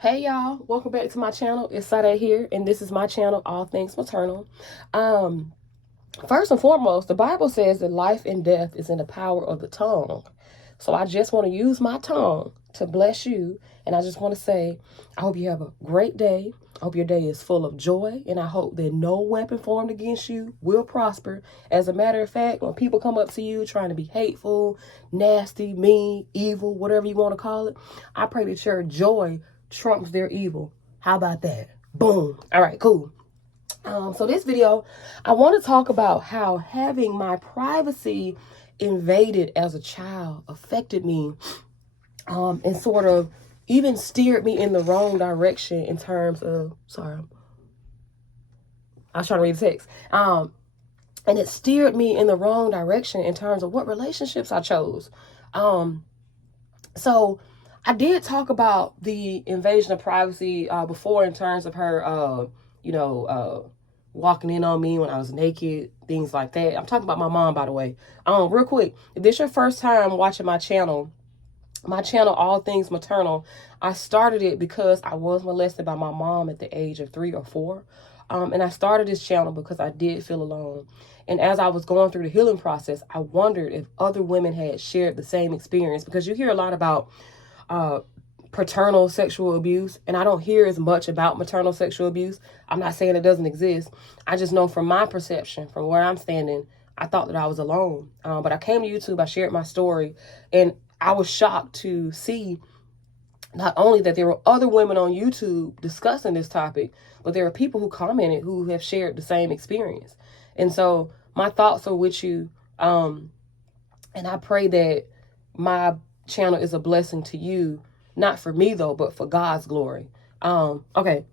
Hey y'all, welcome back to my channel. It's Sade here, and this is my channel, All Things Maternal. Um, First and foremost, the Bible says that life and death is in the power of the tongue. So I just want to use my tongue to bless you, and I just want to say, I hope you have a great day. I hope your day is full of joy, and I hope that no weapon formed against you will prosper. As a matter of fact, when people come up to you trying to be hateful, nasty, mean, evil, whatever you want to call it, I pray that your joy trumps their evil. How about that? Boom. All right, cool. So this video, I want to talk about how having my privacy invaded as a child affected me, and sort of even steered me in the wrong direction in terms of, sorry, I was trying to read the text. And it steered me in the wrong direction in terms of what relationships I chose. So I did talk about the invasion of privacy before in terms of her, walking in on me when I was naked, things like that. I'm talking about my mom, by the way. Real quick, if this is your first time watching my channel, All Things Maternal, I started it because I was molested by my mom at the age of 3 or 4. And I started this channel because I did feel alone. And as I was going through the healing process, I wondered if other women had shared the same experience, because you hear a lot about paternal sexual abuse, and I don't hear as much about maternal sexual abuse. I'm not saying it doesn't exist. I just know from my perception, from where I'm standing, I thought that I was alone. But I came to YouTube, I shared my story, and I was shocked to see not only that there were other women on YouTube discussing this topic, but there are people who commented who have shared the same experience. And so my thoughts are with you. And I pray that my channel is a blessing to you, not for me though, but for God's glory. Okay.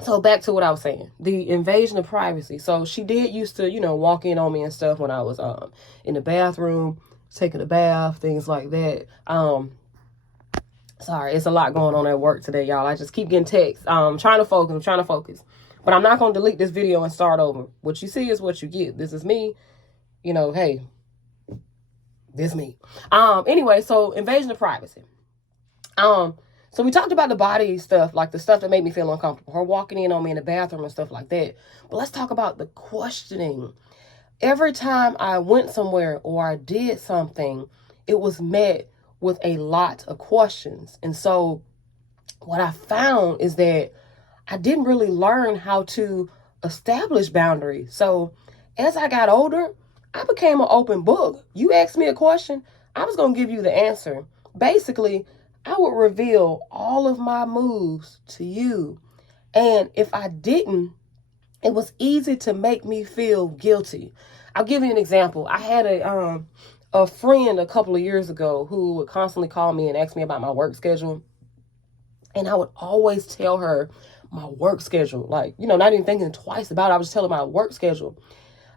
So back to what I was saying, the invasion of privacy. So she did used to, walk in on me and stuff when I was in the bathroom, taking a bath, things like that. Sorry, it's a lot going on at work today, y'all. I just keep getting texts. I'm trying to focus. But I'm not going to delete this video and start over. What you see is what you get. This is me. Hey, this me. Anyway, so invasion of privacy. So we talked about the body stuff, like the stuff that made me feel uncomfortable, her walking in on me in the bathroom and stuff like that. But let's talk about the questioning. Every time I went somewhere or I did something, it was met with a lot of questions. And so what I found is that I didn't really learn how to establish boundaries. So as I got older, I became an open book. You asked me a question, I was going to give you the answer. Basically, I would reveal all of my moves to you. And if I didn't, it was easy to make me feel guilty. I'll give you an example. I had a friend a couple of years ago who would constantly call me and ask me about my work schedule. And I would always tell her my work schedule. Like, not even thinking twice about it. I was telling my work schedule.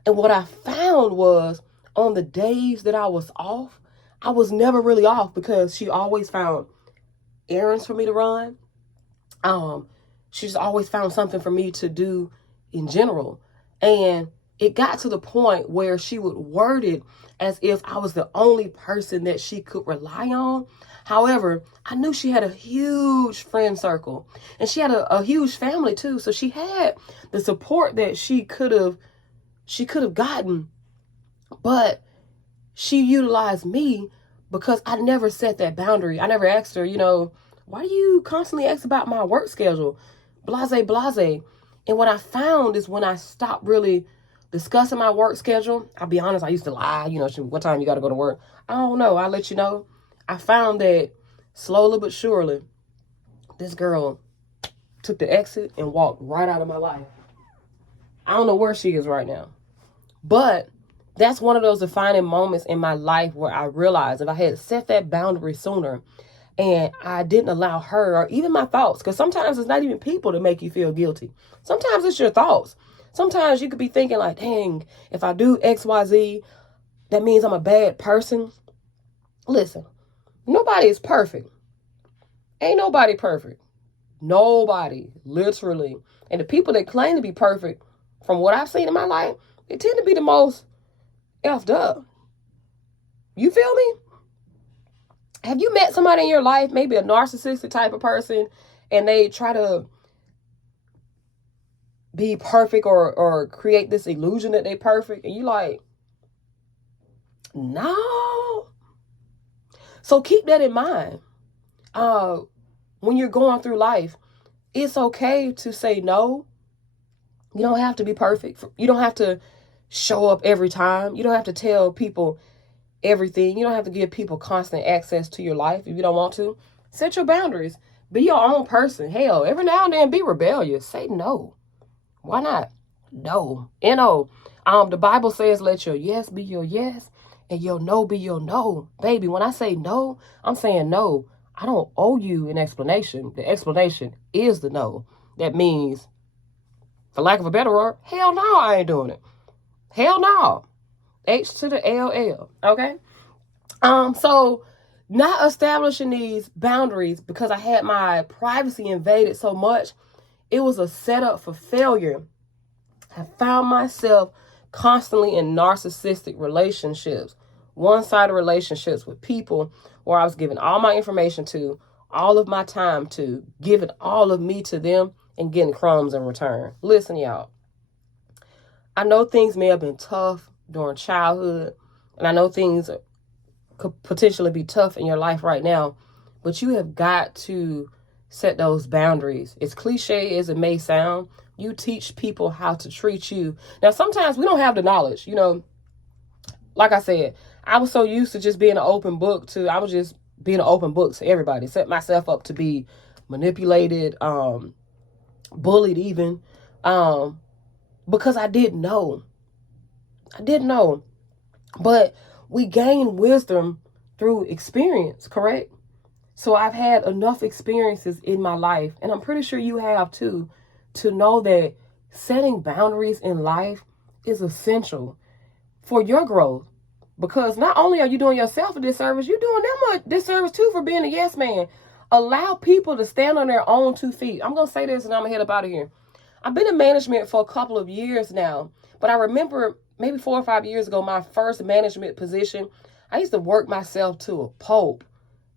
And what I found was on the days that I was off, I was never really off because she always found errands for me to run. She just always found something for me to do in general. And it got to the point where she would word it as if I was the only person that she could rely on. However, I knew she had a huge friend circle and she had a huge family too. So she had the support that she could have gotten, but she utilized me because I never set that boundary. I never asked her, why do you constantly ask about my work schedule? Blase, blase. And what I found is when I stopped really discussing my work schedule, I'll be honest, I used to lie, what time you got to go to work? I don't know. I'll let you know. I found that slowly but surely, this girl took the exit and walked right out of my life. I don't know where she is right now. But that's one of those defining moments in my life where I realized if I had set that boundary sooner and I didn't allow her or even my thoughts, because sometimes it's not even people that make you feel guilty. Sometimes it's your thoughts. Sometimes you could be thinking like, dang, if I do X, Y, Z, that means I'm a bad person. Listen, nobody is perfect. Ain't nobody perfect. Nobody, literally. And the people that claim to be perfect, from what I've seen in my life, they tend to be the most effed up. You feel me? Have you met somebody in your life, maybe a narcissistic type of person, and they try to be perfect or create this illusion that they perfect. And you like, no. So keep that in mind. When you're going through life, it's okay to say no. You don't have to be perfect. You don't have to show up every time. You don't have to tell people everything. You don't have to give people constant access to your life if you don't want to. Set your boundaries. Be your own person. Hell, every now and then be rebellious. Say no. Why not? No. N-O. The Bible says let your yes be your yes and your no be your no. Baby, when I say no, I'm saying no. I don't owe you an explanation. The explanation is the no. That means, for lack of a better word, hell no, I ain't doing it. Hell no. H to the LL. Okay? So not establishing these boundaries because I had my privacy invaded so much, it was a setup for failure. I found myself constantly in narcissistic relationships, one-sided relationships with people where I was giving all my information to, all of my time to, giving all of me to them and getting crumbs in return. Listen, y'all. I know things may have been tough during childhood, and I know things could potentially be tough in your life right now, but you have got to set those boundaries. As cliche as it may sound, you teach people how to treat you. Now, sometimes we don't have the knowledge, like I said, I was so used to just being an open book I was just being an open book to everybody, set myself up to be manipulated, bullied even, because I didn't know. But we gain wisdom through experience, correct? So I've had enough experiences in my life, and I'm pretty sure you have too, to know that setting boundaries in life is essential for your growth. Because not only are you doing yourself a disservice, you're doing them a disservice too for being a yes man. Allow people to stand on their own 2 feet. I'm going to say this and I'm going to head up out of here. I've been in management for a couple of years now, but I remember maybe 4 or 5 years ago, my first management position, I used to work myself to a pulp.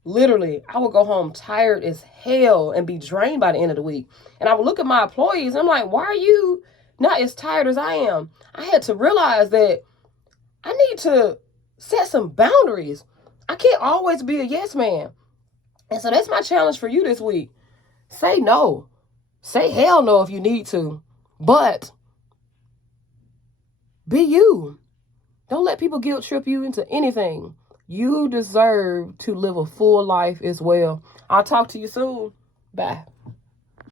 Literally, I would go home tired as hell and be drained by the end of the week. And I would look at my employees and I'm like, why are you not as tired as I am? I had to realize that I need to set some boundaries. I can't always be a yes man. And so that's my challenge for you this week. Say no. Say hell no if you need to. But be you. Don't let people guilt trip you into anything. You deserve to live a full life as well. I'll talk to you soon. Bye.